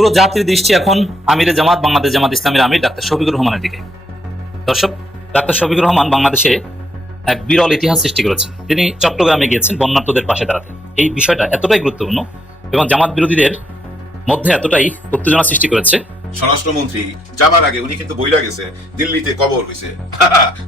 পুরো জাতির দৃষ্টি এখন আমিরে জামাত বাংলাদেশ জামাত ইসলামের আমির ডাক্তার শফিকুর রহমানের দিকে। দর্শক, ডাক্তার শফিকুর রহমান বাংলাদেশে এক বিরল ইতিহাস সৃষ্টি করেছেন। তিনি চট্টগ্রামে গিয়েছেন বন্যার্তদের পাশে দাঁড়াতে। এই বিষয়টা এতটাই গুরুত্বপূর্ণ এবং জামাত বিরোধীদের মধ্যে এতটাই উত্তেজনা সৃষ্টি করেছে। স্বরাষ্ট্রমন্ত্রী যাবার আগে উনি কিন্তু বইলা গেছে দিল্লিতে কবর হয়েছে,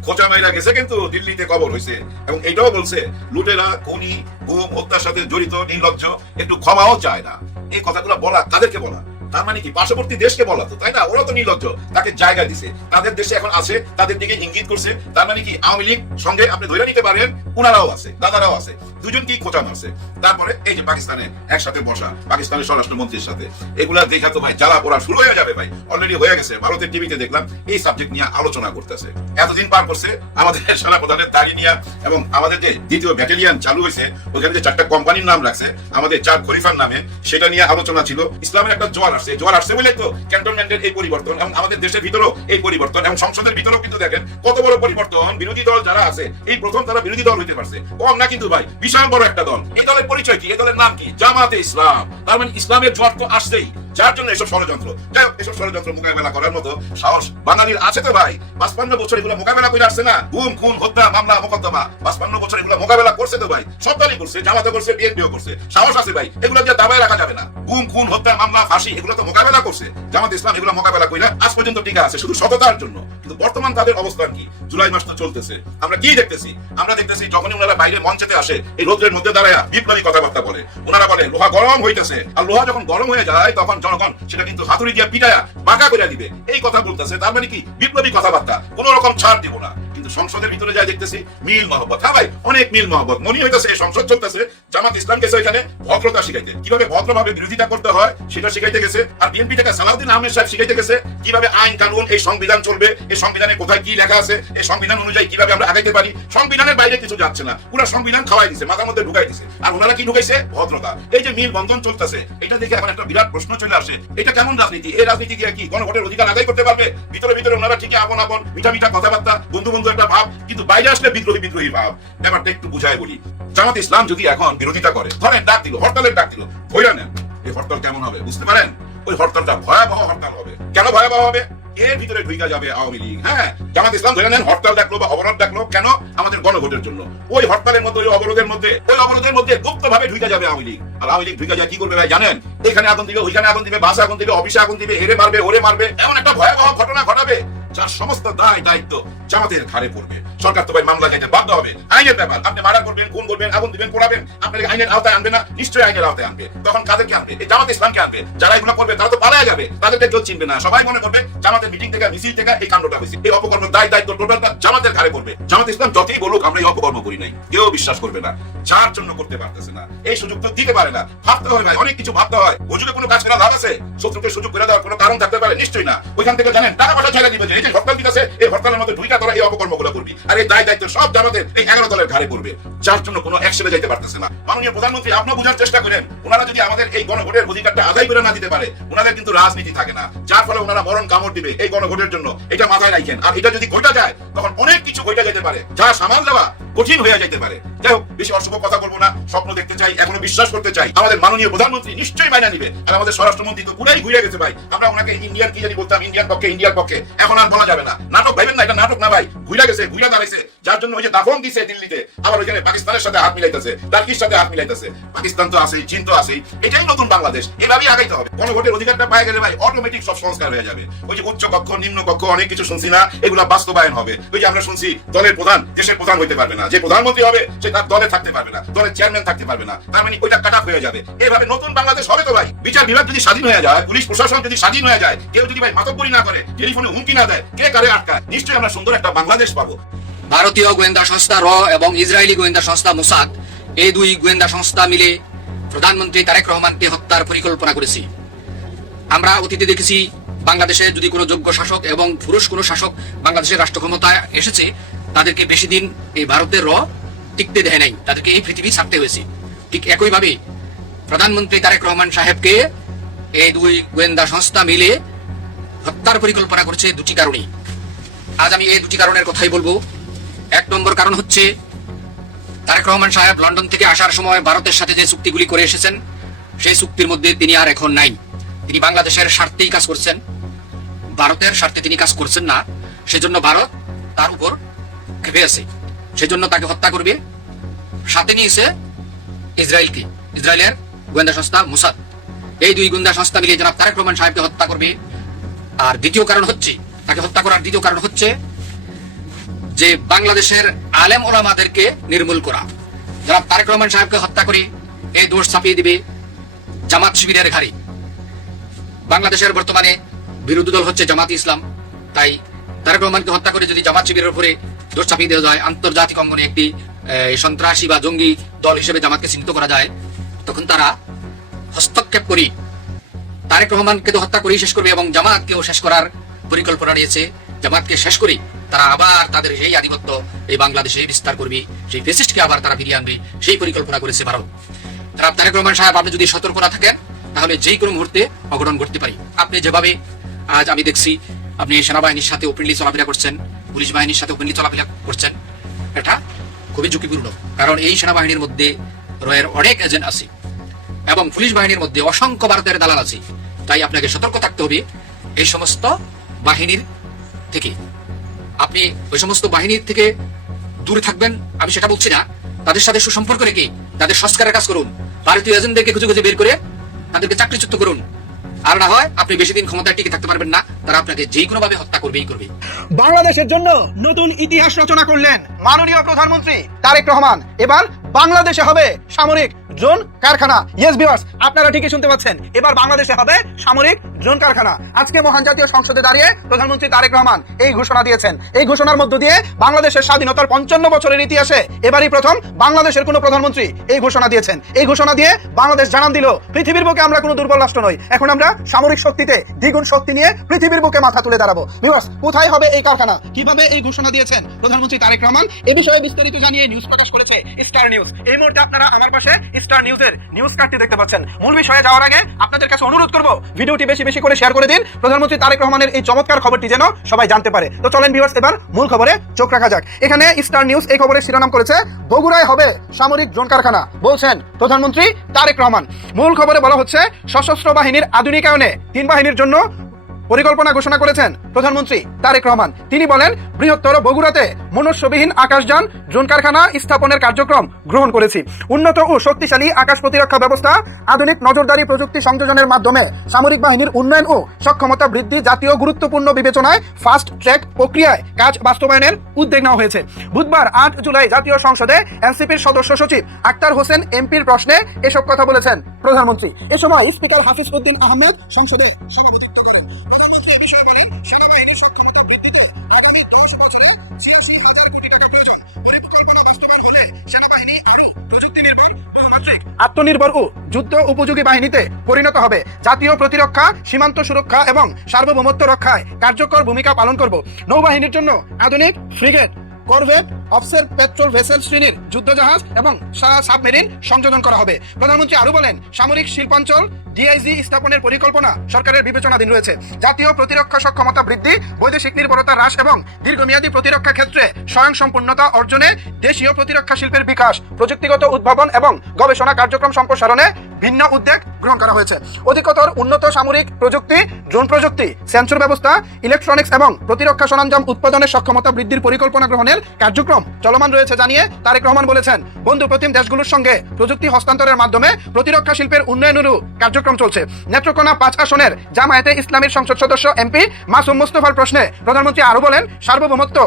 খোঁচা মাইরা গেছে কিন্তু দিল্লিতে কবর হয়েছে, এবং এটাও বলছে লুটেরা খুনি গুম হত্যার সাথে জড়িত নির্লজ্জ একটু ক্ষমাও চায় না। এই কথাগুলো বলা কাদেরকে বলা? তার মানে কি পার্শ্ববর্তী দেশকে বলা? তো তাই না, ওরা তো নির্লজ্জ, তাকে জায়গা দিছে, তাদের দেশে এখন আছে, তাদের দিকে ইঙ্গিত করছে। তার মানে কি আওয়ামী লীগ সঙ্গে আপনি ধরে নিতে পারেন, উনারাও আছে, দাদারাও আছে, দুজন কি খোঁচা মারছে। তারপরে এই যে পাকিস্তানে একসাথে বসা পাকিস্তানের স্বরাষ্ট্রমন্ত্রীর সাথে, এগুলা দেখা তো ভাই জ্বালা পোড়া শুরু হয়ে যাবে ভাই, অলরেডি হয়ে গেছে। ভারতের টিভিতে দেখলাম এই সাবজেক্ট নিয়ে আলোচনা করতেছে। এতদিন পার করছে আমাদের সেনাপ্রধানের দাড়ি নিয়ে, এবং আমাদের যে দ্বিতীয় ব্যাটালিয়ান চালু হয়েছে ওখানে যে 4টা কোম্পানির নাম রাখছে আমাদের 4 খলিফার নামে, সেটা নিয়ে আলোচনা ছিল। ইসলামের একটা জোয়ার আসছে বলে তো ক্যান্টনমেন্টের এই পরিবর্তন, এবং আমাদের দেশের ভিতরেও এই পরিবর্তন, এবং সংসদের ভিতরেও কিন্তু দেখেন কত বড় পরিবর্তন। বিরোধী দল যারা আছে এই প্রথম তারা বিরোধী দল হইতে পারছে, কম না কিন্তু ভাই, বিশাল বড় একটা দল। এই দলের পরিচয় কি? এই দলের নাম কি? জামাতে ইসলাম। তার মানে ইসলামের জোয়ার তো আসছেই, যার জন্য এসব ষড়যন্ত্র। যাই হোক, এসব ষড়যন্ত্র মোকাবেলা করার মতো সাহস বাঙালির আছে তো ভাই। 55 বছর এগুলো মোকাবেলা করে আসছে না, গুম খুন হত্যা মামলা মোকদ্দমা, 55 বছর এগুলো মোকাবেলা করছে তো ভাই। সব দলই করছে, জামাতে করছে, বিএনপিও করছে, সাহস আছে ভাই। এগুলো দিয়ে দাবায় রাখা যাবে না। গুম খুন হত্যা মামলা ফাঁসি এগুলো তো মোকাবেলা করছে জামাত ইসলাম, এগুলো মোকাবেলা কইরা আজ পর্যন্ত টিকা আছে শুধু সততার জন্য। কিন্তু বর্তমান তাদের অবস্থান কি? জুলাই মাস তো চলতেছে, আমরা কি দেখতেছি? আমরা দেখতেছি যখনই ওনারা বাইরে মঞ্চেতে আসে এই রোদ্রের মধ্যে দাঁড়ায় বিপ্লবী কথাবার্তা বলে। ওনারা বলে লোহা গরম হইতেছে, আর লোহা যখন গরম হয়ে যায় তখন জনগণ সেটা কিন্তু হাতুড়ি দিয়ে পিটায়া বাঁকা করে দিবে, এই কথা বলতেছে। তার মানে কি বিপ্লবী কথাবার্তা, কোন রকম ছাড় দিব না। কিন্তু সংসদের ভিতরে যাই দেখতেছি মিল মহব্বত। হ্যাঁ ভাই, অনেক মিল মহব্বত। মনে হইতেছে এই সংসদ চলতেছে জামাত ইসলাম গেছে এখানে ভদ্রতা শিখাইতে, কিভাবে ভদ্রভাবে বিরোধিতা করতে হয় সেটা শিখাইতে গেছে। আর বিএনপি থেকে সালাউদ্দিন আহমেদ সাহেব শিখাইতে গেছে কিভাবে আইন কানুন, এই সংবিধান চলবে, এই সংবিধানে কোথায় কি লেখা আছে, এই সংবিধান অনুযায়ী কিভাবে আমরা আগাইতে পারি। সংবিধানের বাইরে কিছু যাচ্ছে না, পুরো সংবিধান খাওয়াই দিছে, মাথার মধ্যে ঢুকাই দিছে। আর ওনারা কি ঢুকাইছে? ভদ্রতা। এই যে মিল বন্ধন চলতেছে, এটা দেখে এখন একটা বিরাট প্রশ্ন চলে আসে, এটা কেমন রাজনীতি? এই রাজনীতি দিয়ে কি গণভোটের অধিকার আদায় করতে পারবে? ভিতরে ভিতরে ওনারা ঠিকই আপন আপন মিঠা মিঠা কথাবার্তা, বন্ধু বন্ধু একটা ভাব, কিন্তু বাইরে আসলে বিদ্রোহী ভাব। ব্যাপারটা একটু বুঝায় বলি। জামাত ইসলাম যদি এখন বিরোধিতা করে, ধরেন ডাক দিল, হরতালের ডাক দিল, ধইরা নেন, এই হরতাল কেমন হবে বুঝতে পারেন? ওই হরতালটা ভয়াবহ হরতাল হবে। কেন ভয়াবহ হবে? এর ভিতরে ঢুইকা যাবে আওয়ামী লীগ। হ্যাঁ, জামাত ইসলাম ধরে নেন হরতাল ডাকলো বা অবরোধ ডাকলো, কেন? আমাদের গণভোটের জন্য। ওই হরতালের মধ্যে, ওই অবরোধের মধ্যে গুপ্ত ভাবে ঢুইকা যাবে আওয়ামী লীগ। আর আওয়ামী লীগ ঢুইকা যায় কি করবে ভাই জানেন? এখানে আগুন দিবে, ওইখানে আগুন দিবে, বাসে আগুন দিবে, অফিসে আগুন দিবে, এরে মারবে, ওরে মারবে, এমন একটা ভয়াবহ ঘটনা ঘটাবে যার সমস্ত দায়িত্ব জামাতের ঘাড়ে পড়বে। সরকার তো ভাই মামলা চাইতে বাধ্য হবে। আইনের ব্যাপার, আপনি মারা করবেন, খুন করবেন, আগুন দিবেন, পোড়াবেন, আপনাকে আইনের আওতায় আনবে না? নিশ্চয়ই আইনের আওতায় আনবে। তখন কাদেরকে আনবে? এই জামাত ইসলামকে আনবে। যারা এগুলো করবে তারা তো পালায় যাবে, তাদেরকে কেউ চিনবে না। সবাই মনে করবে জামাতের মিটিং থেকে, মিছিল থেকে এই কাণ্ডটা হয়েছে। এই অপকর্ম দায়িত্ব টোটালটা জামাতের ঘাড়ে পড়বে। জামাত ইসলাম যতই বলুক আমরা এই অপকর্ম করি নাই, কেউ বিশ্বাস করবে না। যার জন্য করতে পারতেছে না, এই সুযোগ তো দিতে পারে না। ভাবতে হয় ভাই, অনেক কিছু ভাবতে হয়। হুজুরে কোনো কাজ করা লাভ আছে? শত্রুকে সুযোগ করে দেওয়ার কোনো কারণ থাকতে পারে? নিশ্চয়ই না। ওইখান থেকে জানেন টাকা পয়সা ছেড়ে দিবে যে এই যে হরতাল দিতেছে, এই হরতালের মধ্যে ঢুইকা তোরা এই অপকর্মগুলো করবি। আর এই দায়িত্ব সব জামাতের এই 11 দলের ঘাড়ে পড়বে, যার জন্য কোনো অ্যাকশনে যাইতে পারতেছে না। মাননীয় প্রধানমন্ত্রী, আপনিও বোঝার চেষ্টা করেন, ওনারা যদি আমাদের এই গণভোটের অধিকারটা আদায় করে না দিতে পারে, ওনাদের কিন্তু রাজনীতি থাকে না, যার ফলে ওনারা মরণ কামড় দিবে এই গণভোটের জন্য। এটা মাথায় রাখেন। আর এটা যদি ঘটা যায় তখন অনেক কিছু ঘটা যেতে পারে, যা সামাল দেওয়া কঠিন হয়ে যেতে পারে। যাই হোক, বেশি অশুভ কথা বলবো না। স্বপ্ন দেখতে চাই, এখনো বিশ্বাস করতে চাই আমাদের মাননীয় প্রধানমন্ত্রী নিশ্চয়ই মাইনা নিবে। আর আমাদের স্বরাষ্ট্রমন্ত্রী তো পুরাই ঘুরে গেছে ভাই। আমরা ওনাকে ইন্ডিয়ান কি জানি বলতাম, ইন্ডিয়ার পক্ষে, এখন আর বলা যাবে না। নাটক ভাইবেন না, এটা নাটক না ভাই, ঘুরে গেছে, ঘুরে দাঁড়াইছে। যার জন্য ওই যে দাফন দিছে দিল্লিতে, আবার ওইখানে পাকিস্তানের সাথে হাত মিলাইতেছে, টার্কির সাথে হাত মিলাইতেছে। পাকিস্তান তো আছেই, চীন তো আছেই। এটাই নতুন বাংলাদেশ, এভাবেই আগাইতে হবে। গণভোটের অধিকারটা পাই গেলে ভাই অটোমেটিক সব সংস্কার হয়ে যাবে। ওই যে উচ্চ কক্ষ নিম্ন কক্ষ অনেক কিছু শুনছি না, এগুলা বাস্তবায়ন হবে। ওই যে আমরা শুনছি দলের প্রধান দেশের প্রধান হইতে পারবে না, যে প্রধানমন্ত্রী হবে সে তার দলে থাকতে পারবে না, দলের চেয়ারম্যান থাকতে পারবে না। তার মানে ওইটা কাট অফ হয়ে যাবে। এইভাবে নতুন বাংলাদেশ হবে তো ভাই। বিচার বিভাগ যদি স্বাধীন হয়ে যায়, পুলিশ প্রশাসন যদি স্বাধীন হয়ে যায়, কেউ যদি ভাই মাতব্বরি না করে, টেলিফোনে হুমকি না দেয়, কে কারে আটকায়, নিশ্চয়ই আমরা সুন্দর একটা বাংলাদেশ পাবো। ভারতীয় গোয়েন্দা সংস্থা র এবং ইসরায়েলি গোয়েন্দা সংস্থা মোসাদ, এই দুই গোয়েন্দা সংস্থা মিলে প্রধানমন্ত্রী তারেক রহমানকে হত্যার পরিকল্পনা করেছে। আমরা অতীতে দেখেছি বাংলাদেশে যদি কোনো যোগ্য শাসক এবং পুরুষ কোনো শাসক বাংলাদেশের রাষ্ট্র ক্ষমতায় এসেছে, তাদেরকে বেশি দিন এই ভারতের র টিকতে দেয় নাই, তাদেরকে এই পৃথিবী ছাড়তে হয়েছে। ঠিক একইভাবে প্রধানমন্ত্রী তারেক রহমান সাহেবকে এই দুই গোয়েন্দা সংস্থা মিলে হত্যার পরিকল্পনা করেছে দুটি কারণে। আজ আমি এই দুটি কারণের কথাই বলবো। 1 নম্বর কারণ হচ্ছে, তারেক রহমান সাহেব লন্ডন থেকে আসার সময় ভারতের সাথে যে চুক্তিগুলি করে এসেছেন, সেই চুক্তির মধ্যে তিনি আর এখন নাই। তিনি বাংলাদেশের স্বার্থেই কাজ করছেন, ভারতের স্বার্থে তিনি কাজ করছেন না। সেজন্য ভারত তার উপর ক্ষেপে আছে, সেজন্য তাকে হত্যা করবে। সাথে নিয়েছে ইসরায়েলকে, ইসরায়েলের গোয়েন্দা সংস্থা মোসাদ। এই দুই গোয়েন্দা সংস্থা মিলে জনাব তারেক রহমান সাহেবকে হত্যা করবে। আর দ্বিতীয় কারণ হচ্ছে, তাকে হত্যা করার দ্বিতীয় কারণ হচ্ছে যে বাংলাদেশের আলেম ওলামাদেরকে নির্মূল করা। জনাব তারেক রহমান সাহেবকে হত্যা করে এই দোষ চাপিয়ে দিবে জামাত শিবিরের ঘাড়ে। বাংলাদেশের বর্তমানে বিরোধী দল হচ্ছে জামাত ইসলাম, তাই তারেক রহমানকে হত্যা করে যদি জামাত শিবিরের উপরে দোষ চাপিয়ে দেওয়া যায়, আন্তর্জাতিক অঙ্গনে একটি সন্ত্রাসী বা জঙ্গি দল হিসেবে জামাতকে চিহ্নিত করা যায়, তখন তারা হস্তক্ষেপ করি তারেক রহমানকে তো হত্যা করেই শেষ করবে এবং জামাতকেও শেষ করার পরিকল্পনা নিয়েছে। জামাতকে শেষ করি তারা আবার তাদের সেই আধিপত্য এই বাংলাদেশে বিস্তার করবে, সেই ফেসিস্টকে আবার তারা ফিরিয়ে আনবে, সেই পরিকল্পনা করেছে ভারত। তারা তারেক রহমান সাহেব, আপনি যদি সতর্ক না থাকেন তাহলে যে কোনো মুহূর্তে অঘটন ঘটতে পারে। আপনি যেভাবে আজ আমি দেখছি আপনি সেনাবাহিনীর সাথে ওপেনলি চলাফেরা করছেন, পুলিশ বাহিনীর সাথে ওপেনলি চলাফেরা করছেন, এটা খুবই ঝুঁকিপূর্ণ। কারণ এই সেনাবাহিনীর মধ্যে রয়ের অনেক এজেন্ট আছে এবং পুলিশ বাহিনীর মধ্যে অসংখ্য ভারতের দালাল আছে। তাই আপনাকে সতর্ক থাকতে হবে এই সমস্ত বাহিনীর থেকে। আপনি ওই সমস্ত বাহিনীর থেকে দূরে থাকবেন আমি সেটা বলছি না, তাদের সাথে সুসম্পর্ক রেখে তাদের সংস্কারের কাজ করুন, ভারতীয় এজেন্টদেরকে খুঁজে খুঁজে বের করে তাদেরকে চাকরিচ্যুত করুন। আর না হয় আপনি বেশি দিন ক্ষমতায় টিকে থাকতে পারবেন না, তারা আপনাকে যে কোনো ভাবে হত্যা করবেই করবে। বাংলাদেশের জন্য নতুন ইতিহাস রচনা করলেন মাননীয় প্রধানমন্ত্রী তারেক রহমান। এবার বাংলাদেশে হবে সামরিক ড্রোন কারখানা। ইয়েস ভিউয়ার্স, আপনারা ঠিকই শুনতে পাচ্ছেন, এবার বাংলাদেশে হবে সামরিক ড্রোন কারখানা। আজকে মহান জাতীয় সংসদে দাঁড়িয়ে প্রধানমন্ত্রী তারেক রহমান এই ঘোষণা দিয়েছেন। এই ঘোষণার মধ্য দিয়ে বাংলাদেশের স্বাধীনতার 55 বছরের ইতিহাসে এবারই প্রথম বাংলাদেশের কোনো প্রধানমন্ত্রী এই ঘোষণা দিয়েছেন। এই ঘোষণা দিয়ে বাংলাদেশ জানান দিল, পৃথিবীর বুকে আমরা কোনো দুর্বল রাষ্ট্র নই, এখন আমরা সামরিক শক্তিতে দ্বিগুণ শক্তি নিয়ে পৃথিবীর বুকে মাথা তুলে দাঁড়াবো। ভিউয়ার্স, কোথায় হবে এই কারখানা, কিভাবে এই ঘোষণা দিয়েছেন প্রধানমন্ত্রী তারেক রহমান, এ বিষয়ে বিস্তারিত জানিয়ে নিউজ প্রকাশ করেছে স্টার নিউজ। এই মুহূর্তে আপনারা আমার পাশে স্টার নিউজের নিউজ কার্ডটি দেখতে পাচ্ছেন। মূল বিষয়ে যাওয়ার আগে আপনাদের কাছে অনুরোধ করব, ভিডিওটি বেশি বেশি করে শেয়ার করে দিন, প্রধানমন্ত্রী তারেক রহমানের এই চমৎকার খবরটি যেন সবাই জানতে পারে। তো চলেন ভিউয়ার্স, এবার মূল খবরে চোখ রাখা যাক। এখানে স্টার নিউজ এই খবরের শিরোনাম করেছে, বগুড়ায় হবে সামরিক ড্রোন কারখানা, বলছেন প্রধানমন্ত্রী তারেক রহমান। মূল খবরে বলা হচ্ছে, সশস্ত্র বাহিনীর আধুনিকায়নে 3 বাহিনীর জন্য পরিকল্পনা ঘোষণা করেছেন প্রধানমন্ত্রী তারেক রহমান। তিনি বলেন, বৃহত্তর বগুড়াতে মনুষ্যবিহীন আকাশযান ড্রোন কারখানা স্থাপনের কার্যক্রম গ্রহণ করেছি। উন্নত ও শক্তিশালী আকাশ প্রতিরক্ষা ব্যবস্থা, আধুনিক নজরদারি প্রযুক্তি সংযোজনের মাধ্যমে সামরিক বাহিনীর উন্নয়ন ও সক্ষমতা বৃদ্ধি জাতীয় গুরুত্বপূর্ণ বিবেচনায় ফাস্ট ট্র্যাক প্রক্রিয়ায় কাজ বাস্তবায়নের উদ্যোগ নেওয়া হয়েছে। বুধবার 8 জুলাই জাতীয় সংসদে এনসিপির সদস্য সচিব আক্তার হোসেন এমপির প্রশ্নে এসব কথা বলেছেন প্রধানমন্ত্রী। এ সময় স্পিকার হাফিজ উদ্দিন আহমেদ সংসদে সভাপতিত্ব করেন। প্রধানমন্ত্রী বিষয়ে বলেন, সেনাবাহিনীর সক্ষমতা বৃদ্ধিতে আগামী 10 বছরে 86,000 কোটি টাকা প্রয়োজন। পরিকল্পনা বাস্তবায়ন হলে সেনাবাহিনী আরো প্রযুক্তি নির্ভর, আত্মনির্ভর ও যুদ্ধ উপযোগী বাহিনীতে পরিণত হবে। জাতীয় প্রতিরক্ষা, সীমান্ত সুরক্ষা এবং সার্বভৌমত্ব রক্ষায় কার্যকর ভূমিকা পালন করব। নৌবাহিনীর জন্য আধুনিক ফ্রিগেট, করভেট, অফসের পেট্রোল ভেসেল শ্রেণীর যুদ্ধজাহাজ এবং সাবমেরিন সংযোজন করা হবে। প্রধানমন্ত্রী আরো বলেন, সামরিক শিল্পাঞ্চল ডিআইজি স্থাপনের পরিকল্পনা সরকারের বিবেচনাধীন রয়েছে। জাতীয় প্রতিরক্ষা সক্ষমতা বৃদ্ধি, বৈদেশিক নির্ভরতা হ্রাস এবং দীর্ঘমেয়াদী প্রতিরক্ষা ক্ষেত্রে স্বয়ংসম্পূর্ণতা অর্জনে দেশীয় প্রতিরক্ষা শিল্পের বিকাশ, প্রযুক্তিগত উদ্ভাবন এবং গবেষণা কার্যক্রম সম্প্রসারণে ভিন্ন উদ্যোগ গ্রহণ করা হয়েছে। অধিকতর উন্নত সামরিক প্রযুক্তি, ড্রোন প্রযুক্তি, সেন্সর ব্যবস্থা, ইলেকট্রনিক্স এবং প্রতিরক্ষা সরঞ্জাম উৎপাদনের সক্ষমতা বৃদ্ধির পরিকল্পনা গ্রহণের কার্যক্রম চলমান রয়েছে জানিয়ে তারেক রহমান বলেছেন, বন্ধু প্রতিম দেশগুলোর সঙ্গে প্রযুক্তি হস্তান্তরের মাধ্যমে প্রতিরক্ষা শিল্পের উন্নয়নেরও কার্যক্রম চলছে। নেত্রকোনা 5 আসনের জামায়াতে ইসলামীর সংসদ সদস্য এমপি মাসুম মুস্তফার প্রশ্নে প্রধানমন্ত্রী আরো বলেন, সার্বভৌমত্ব,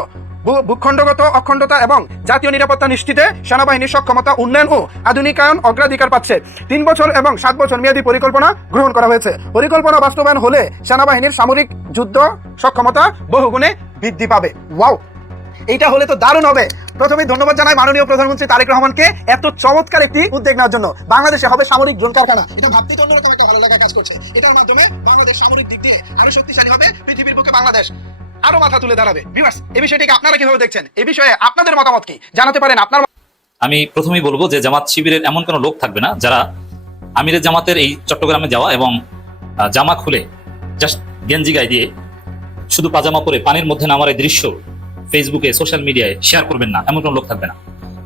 ভূখণ্ডগত অখণ্ডতা এবং জাতীয় নিরাপত্তা নিশ্চিতে সেনাবাহিনীর সক্ষমতা উন্নয়ন ও আধুনিকায়ন অগ্রাধিকার পাচ্ছে। 3 বছর এবং 7 বছর মেয়াদী পরিকল্পনা গ্রহণ করা হয়েছে। পরিকল্পনা বাস্তবায়ন হলে সেনাবাহিনীর সামরিক যুদ্ধ সক্ষমতা বহুগুণে বৃদ্ধি পাবে। ওয়াও, এইটা হলে তো দারুণ হবে। প্রথমে ধন্যবাদ জানাই মাননীয় প্রধানমন্ত্রী তারেক রহমানকে এত চমৎকার একটি উদ্যোগ নেওয়ার জন্য। বাংলাদেশে হবে সামরিক ড্রোন কারখানা, এটা ভাবতে তো অন্যরকম একটা ভালো লাগা কাজ করছে। এটার মাধ্যমে বাংলাদেশ সামরিক দিক দিয়ে আরো শক্তিশালী হবে, পৃথিবীর বুকে বাংলাদেশ আরো মাথা তুলে দাঁড়াবে। ভিউয়ার্স, এই বিষয়টিকে আপনারা কিভাবে দেখছেন, এই বিষয়ে আপনাদের মতামত কি জানাতে পারেন। আপনার আমি প্রথমেই বলবো যে জামাত শিবিরের এমন কোনো লোক থাকবে না যারা আমিরের জামাতের এই চট্টগ্রামে যাওয়া এবং জামা খুলে জাস্ট গেঞ্জি গায়ে দিয়ে শুধু পাজামা পরে পানির মধ্যে নামার এই দৃশ্য ফেসবুকে, সোশ্যাল মিডিয়ায় শেয়ার করবেন না, এমন কোনো লোক থাকবে না।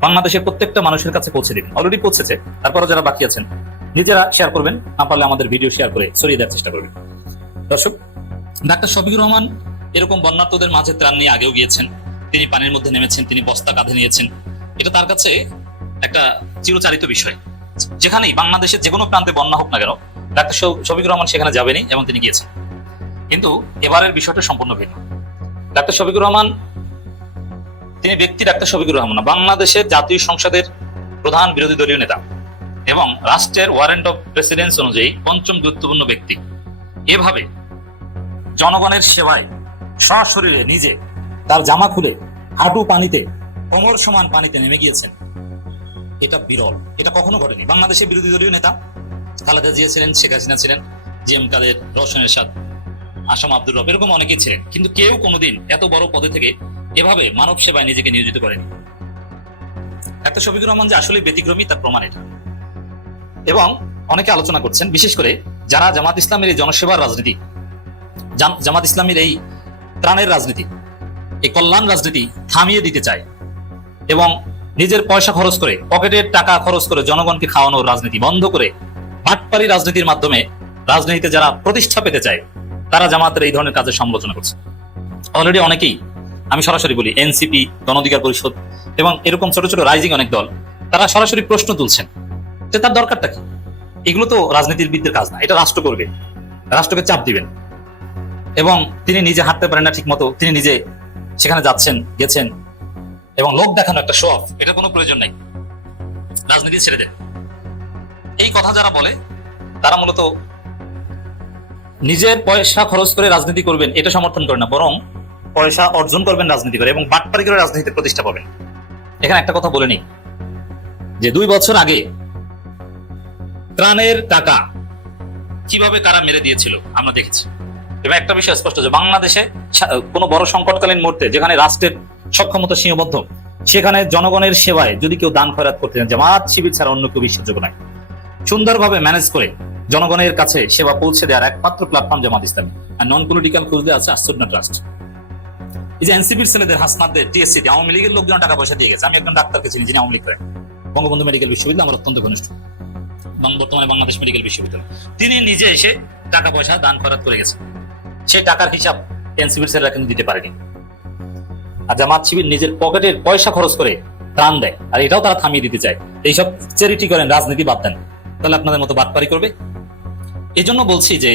বাংলাদেশের প্রত্যেকটা মানুষের কাছে পৌঁছে দিবেন, অলরেডি পৌঁছেছে, তারপরে যারা বাকি আছেন নিজেরা শেয়ার করবেন, না পারলে আমাদের ভিডিও শেয়ার করে ছড়িয়ে দেওয়ার চেষ্টা করবেন। দর্শক, ডাক্তার শফিকুর রহমান এরকম বন্যার্তদের মাঝে ত্রাণ নিয়ে আগেও গিয়েছেন, তিনি পানির মধ্যে নেমেছেন, তিনি বস্তা কাঁধে নিয়েছেন। এটা তার কাছে একটা চিরচারিত বিষয়। যেখানেই বাংলাদেশের যে কোনো প্রান্তে বন্যা হোক না কেন, ডাক্তার শফিকুর রহমান সেখানে যাবেনই এবং তিনি গিয়েছেন। কিন্তু এবারের বিষয়টা সম্পূর্ণ ভিন্ন। ডাক্তার শফিকুর রহমান, তিনি ব্যক্তি ডাক্তার শফিকুর রহমান না, বাংলাদেশের জাতীয় সংসদের প্রধান বিরোধী দলীয় নেতা এবং রাষ্ট্রের ওয়ারেন্ট অফ প্রেসিডেন্স অনুযায়ী পঞ্চম গুরুত্বপূর্ণ ব্যক্তি। এভাবে জনগণের সেবায় সশরীরে নিজে তার জামা খুলে হাঁটু পানিতে, কোমর সমান পানিতে নেমে গিয়েছেন। এটা বিরল, এটা কখনো ঘটেনি। বাংলাদেশের বিরোধী দলীয় নেতা খালেদা জিয়া ছিলেন, শেখ হাসিনা ছিলেন, জিএম কাদের, রওশন এরশাদ, আসাম আব্দুর রব, এরকম অনেকেই ছিলেন, কিন্তু কেউ কোনোদিন এত বড় পদে থেকে এভাবে মানব সেবায় নিজেকে নিয়োজিত করেনি। ডাক্তার শফিকুর রহমান যে আসলে ব্যতিক্রমী তার প্রমাণ এটা। এবং অনেকে আলোচনা করছেন, বিশেষ করে যারা জামাত ইসলামের এই জনসেবার রাজনীতি, জামাত ইসলামের এই ত্রাণের রাজনীতি, এই কল্যাণ রাজনীতি থামিয়ে দিতে চায় এবং নিজের পয়সা খরচ করে, পকেটের টাকা খরচ করে জনগণকে খাওয়ানোর রাজনীতি বন্ধ করে বাটপারি রাজনীতির মাধ্যমে রাজনীতিতে যারা প্রতিষ্ঠা পেতে চায়, তারা জামাতের এই ধরনের কাজের সমালোচনা করছে। অলরেডি অনেকেই, আমি সরাসরি বলি, এনসিপি, গণ অধিকার পরিষদ এবং এরকম ছোট ছোট রাইজিং অনেক দল, তারা সরাসরি প্রশ্ন তুলছেন যে তার দরকারটা কি। এগুলো তো রাজনীতিবিদদের কাজ না, এটা রাষ্ট্র করবে, রাষ্ট্রকে চাপ দিবেন। এবং তিনি নিজে হাঁটতে পারেন না ঠিক মতো, তিনি নিজে সেখানে যাচ্ছেন, গেছেন, এবং লোক দেখানো একটা শো অফ, এটা কোনো প্রয়োজন নাই, রাজনীতি ছেড়ে দেন। এই কথা যারা বলে তারা মূলত নিজের পয়সা খরচ করে রাজনীতি করবেন এটা সমর্থন করে না, বরং পয়সা অর্জন করবেন রাজনীতি করে এবং বাটপারি করে রাজনীতিতে প্রতিষ্ঠা পাবেন। এখানে একটা কথা বলে নিই যে 2 বছর আগে ত্রাণের টাকা কিভাবে কারা মেরে দিয়েছিল আমরা দেখেছি। এবং একটা বিষয় স্পষ্ট যে বাংলাদেশে কোনো বড় সংকটকালীন মুহূর্তে যেখানে রাষ্ট্রের সক্ষমতা সীমাবদ্ধ, সেখানে জনগণের সেবায় যদি কেউ দান খয়রাত করতে চান, জামাত শিবির ছাড়া অন্য কেউ বিশ্বাসযোগ্য নয়। সুন্দরভাবে ম্যানেজ করে জনগণের কাছে সেবা পৌঁছে দেওয়ার একমাত্র প্ল্যাটফর্ম জামাত ইসলামী। আর নন পলিটিক্যাল খুঁজতে আছে আসুন্নাহ ট্রাস্ট। এই যে এনসিপির ছেলেদের, হাসনাতদের, টিএসসি, আওয়ামী লীগের লোকজন টাকা পয়সা দিয়ে গেছে। আমি একজন ডাক্তারকে চিনি যিনি আওয়ামী লীগ করেন, বঙ্গবন্ধু মেডিকেল বিশ্ববিদ্যালয় আমার অত্যন্ত ঘনিষ্ঠ, বর্তমানে বাংলাদেশ মেডিকেল বিশ্ববিদ্যালয়। তিনি নিজে এসে টাকা পয়সা দান খয়রাত করে গেছেন, সেই টাকার হিসাব এনসিপির ছেলেরা কিন্তু দিতে পারেনি। আর জামাত শিবির নিজের পকেটের পয়সা খরচ করে ত্রাণ দেয়, আর এটাও তারা থামিয়ে দিতে চায়। এইসব চ্যারিটি করেন, রাজনীতি বাদ দেন, তাহলে আপনাদের মতো বাটপারি করবে। এই জন্য বলছি যে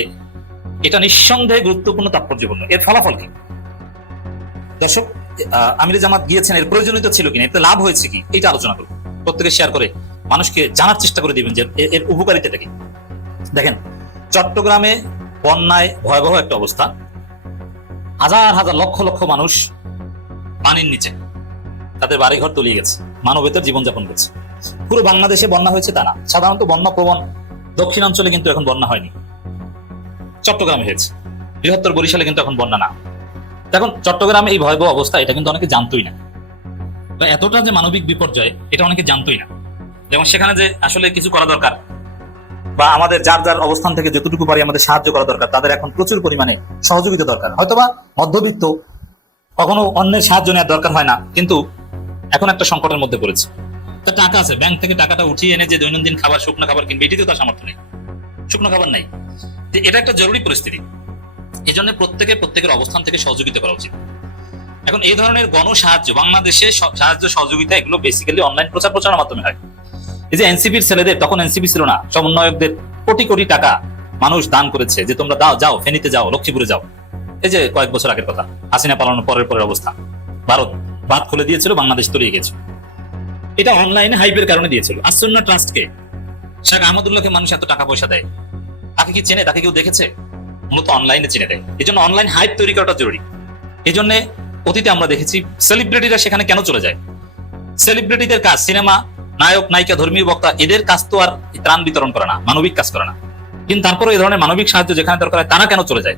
এটা নিঃসন্দেহে গুরুত্বপূর্ণ, তাৎপর্যপূর্ণ। এর ফলাফল কি? দর্শক, আমিরে জামাত গিয়েছেন, এর প্রয়োজনীয়তা ছিল কিনা, এতে লাভ হয়েছে কি, এটা আলোচনা করব। প্রত্যেকে শেয়ার করে মানুষকে জানার চেষ্টা করে দিবেন যে এর উপকারিতাটা কি। দেখেন, চট্টগ্রামে বন্যায় ভয়াবহ একটা অবস্থা, হাজার হাজার লক্ষ লক্ষ মানুষ পানির নিচে, তাদের বাড়িঘর তলিয়ে গেছে, মানবেতর জীবনযাপন করছে। পুরো বাংলাদেশে বন্যা হয়েছে তা না, সাধারণত বন্যা প্রবণ দক্ষিণাঞ্চলে কিন্তু এখন বন্যা হয়নি, চট্টগ্রামে হয়েছে। বৃহত্তর বরিশালে কিন্তু এখন বন্যা না। এখন চট্টগ্রামে এই ভয়াবহ অবস্থা, এটা কিন্তু অনেকে জানতোই না। এতটা যে মানবিক বিপর্যয়, এটা অনেকে জানতোই না। যেমন সেখানে যে আসলে কিছু করা দরকার, বা আমাদের যার যার অবস্থান থেকে যতটুকু পারি আমাদের সাহায্য করা দরকার, তাদের এখন প্রচুর পরিমাণে সহযোগিতা দরকার। হয়তোবা মধ্যবিত্ত, কখনো অন্যের সাহায্য নেওয়ার দরকার হয় না, কিন্তু এখন একটা সংকটের মধ্যে পড়েছে। তো টাকা আছে, ব্যাংক থেকে টাকাটা উঠিয়ে এনে যে দৈনন্দিন খাবার, শুকনো খাবার কিনবে, এটিতেও তার সামর্থ্য নেই, শুকনো খাবার নাই। এটা একটা জরুরি পরিস্থিতি। এই জন্য প্রত্যেকের অবস্থান থেকে সহযোগিতা করা উচিত। এখন এই ধরনের গণ সাহায্য, বাংলাদেশে সাহায্য সহযোগিতা, এগুলো বেসিক্যালি অনলাইন প্রচার প্রচারের মাধ্যমে হয়। এই যে এনসিপির ছেলেদের, তখন এনসিপি ছিল না, সমন্বয়কদের কোটি কোটি টাকা মানুষ দান করেছে যে তোমরা যাও ফেনীতে যাও, লক্ষ্মীপুরে যাও। এই যে কয়েক বছর আগের কথা, হাসিনা পালানোর পরের অবস্থা, ভারত বাদ খুলে দিয়েছিল, বাংলাদেশ তলিয়ে গেছে। এটা অনলাইনে হাইপের কারণে দিয়েছিল। আসুন্নাহ ট্রাস্টকে, শেখ আহমদুল্লাহকে মানুষ এত টাকা পয়সা দেয়, তাকে কি চেনে, তাকে কেউ দেখেছে? মূলত অনলাইনে চিনে দেয়। এই জন্য অনলাইন হাইপ তৈরি করাটা জরুরি। এই জন্য অতীতে আমরা দেখেছি সেলিব্রিটিরা সেখানে কেন চলে যায়। সেলিব্রিটিদের কাজ, সিনেমা নায়ক নায়িকা, ধর্মীয় বক্তা, এদের কাজ তো আর ত্রাণ বিতরণ করে না, মানবিক কাজ করে না। কিন্তু তারপরে এই ধরনের মানবিক সাহায্য যেখানে দরকার হয়, তারা কেন চলে যায়?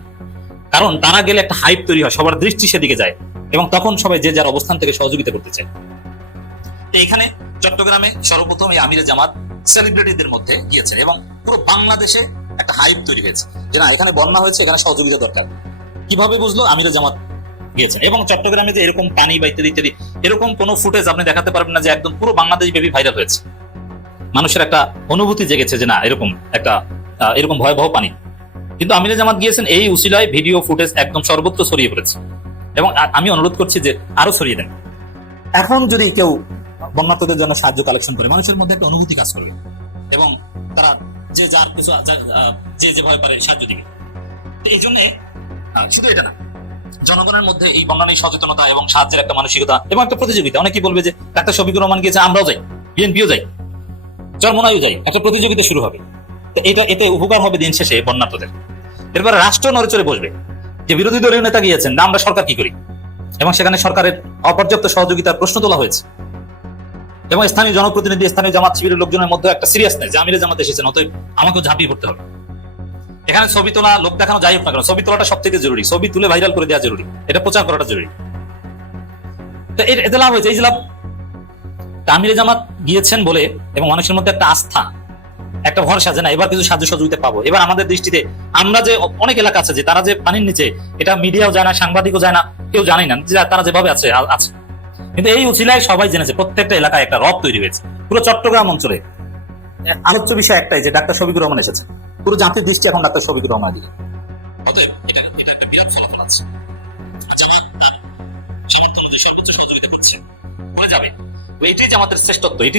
কারণ তারা গেলে একটা হাইপ তৈরি হয়, সবার দৃষ্টি সেদিকে যায়, এবং তখন সবাই যে যার অবস্থান থেকে সহযোগিতা করতে চায়। এইখানে চট্টগ্রামে সর্বপ্রথম এই আমিরে জামাত সেলিব্রিটিদের মধ্যে গিয়েছেন, এবং পুরো বাংলাদেশে একটা হাইপ তৈরি হয়েছে যে না, এখানে বন্যা হয়েছে, এখানে সহযোগিতা দরকার। কিভাবে বুঝলো? আমিরে জামাত গিয়েছেন। এবং চট্টগ্রামে যে এরকম পানি বা ইত্যাদি ইত্যাদি, এরকম কোনো ফুটেজ আপনি দেখাতে পারবেন না যে একদম পুরো বাংলাদেশ ব্যাপী ভাইরাল হয়েছে। মানুষের একটা অনুভূতি জেগেছে যে না এরকম একটা এরকম ভয়াবহ পানি। কিন্তু আমিরে জামাত গিয়েছেন এই উসিলায় ভিডিও ফুটেজ একদম সর্বত্র ছড়িয়ে পড়েছে, এবং আমি অনুরোধ করছি যে আরো ছড়িয়ে দেন। এখন যদি কেউ বন্যার্তদের জন্য সাহায্য কালেকশন করে, মানুষের মধ্যে একটা অনুভূতি কাজ করবে এবং তারা যে যার কিছু যে যেভাবে পারে সাহায্য দিবে। তো এই জন্য শুধু এটা না, জনগণের মধ্যে এই বন্যা নিয়ে সচেতনতা এবং সাহায্যের একটা মানসিকতা এবং একটা প্রতিযোগিতা। অনেকেই বলবে যে ডাক্তার শফিকুর রহমান গিয়েছে, আমরাও যাই, বিএনপিও যাই, চরমোনাইও যাই, একটা প্রতিযোগিতা শুরু হবে। তো এতে উপকার হবে দিন শেষে বন্যার্তদের। এরপরে রাষ্ট্র নড়েচড়ে বসবে যে বিরোধী দলীয় নেতা গিয়েছেন, না আমরা সরকার কি করি, এবং সেখানে সরকারের অপর্যাপ্ত সহযোগিতার প্রশ্ন তোলা হয়েছে, এবং স্থানীয় জনপ্রতিনিধি, স্থানীয় জামাত শিবিরের লোকজনের মধ্যে একটা সিরিয়াসনেস যে আমিরে জামাত এসেছেন, অতএব আমাকেও ঝাঁপিয়ে পড়তে হবে। এখানে ছবি তোলা, লোক দেখানো যাই হোক না কেন, ছবি তোলাটা সব থেকে জরুরি, ছবি তুলে ভাইরাল করে দেওয়া জরুরি, এটা প্রচার করাটা জরুরি। তো এতে লাভ হয়েছে, এই যে লাভ, আমিরে জামাত গিয়েছেন বলে এবং মানুষের মধ্যে একটা আস্থা, একটা ভরসা যে না এবার কিছু সাহায্য সহযোগিতা পাবো। এবার আমাদের দৃষ্টিতে আমরা যে অনেক এলাকা আছে যে তারা যে পানির নিচে, এটা মিডিয়াও যায় না, সাংবাদিকও যায় না, কেউ জানে না যে তারা যেভাবে আছে আছে, কিন্তু এই উছিলায় সবাই জেনেছে, প্রত্যেকটা এলাকায় একটা রব তৈরি হয়েছে। পুরো চট্টগ্রাম অঞ্চলে আলোচ্য বিষয় একটাই যে ডাক্তার শফিকুর রহমান এসেছে, পুরো জাতির দৃষ্টি এখন ডাক্তার শফিকুর রহমানের দিকে। অতএব এটা একটা বিরাট ফলাফল আছে। সর্বোচ্চ সহযোগিতা করছে, করে যাবে, এটাই যে আমাদের শ্রেষ্ঠত্ব, এটি